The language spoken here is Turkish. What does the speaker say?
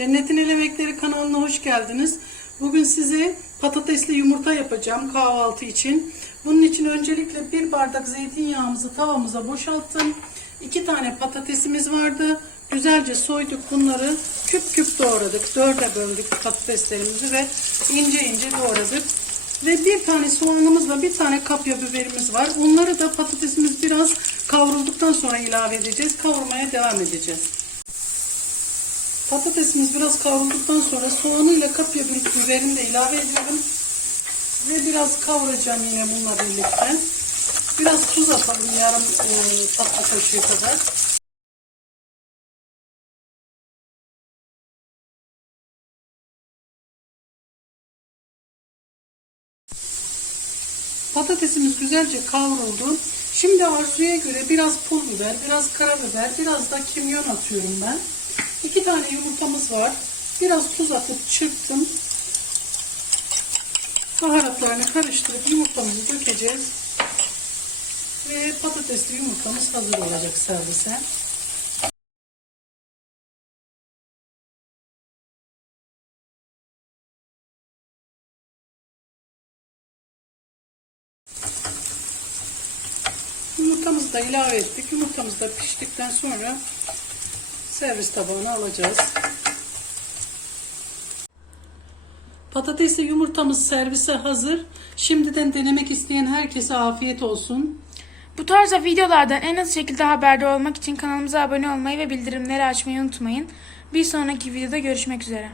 Cennetin El Emekleri kanalına hoş geldiniz. Bugün size patatesli yumurta yapacağım kahvaltı için. Bunun için öncelikle bir bardak zeytinyağımızı tavamıza boşalttım. İki tane patatesimiz vardı. Güzelce soyduk bunları. Küp küp doğradık. Dörde böldük patateslerimizi ve ince ince doğradık. Ve bir tane soğanımızla bir tane kapya biberimiz var. Onları da patatesimiz biraz kavrulduktan sonra ilave edeceğiz. Kavurmaya devam edeceğiz. Patatesimiz biraz kavrulduktan sonra soğanıyla kapya biberini de ilave ediyorum. Ve biraz kavuracağım yine bununla birlikte. Biraz tuz atalım yarım e, tatlı kaşığı kadar. Patatesimiz güzelce kavruldu. Şimdi arzuya göre biraz pul biber, biraz karabiber, biraz da kimyon atıyorum ben. İki tane yumurtamız var. Biraz tuz atıp çırptım. Baharatlarını karıştırıp yumurtamızı dökeceğiz. Ve patatesli yumurtamız hazır olacak servise. Yumurtamızı da ilave ettik. Yumurtamız da piştikten sonra servis tabağına alacağız. Patatesli yumurtamız servise hazır. Şimdiden denemek isteyen herkese afiyet olsun. Bu tarzda videolardan en hızlı şekilde haberdar olmak için kanalımıza abone olmayı ve bildirimleri açmayı unutmayın. Bir sonraki videoda görüşmek üzere.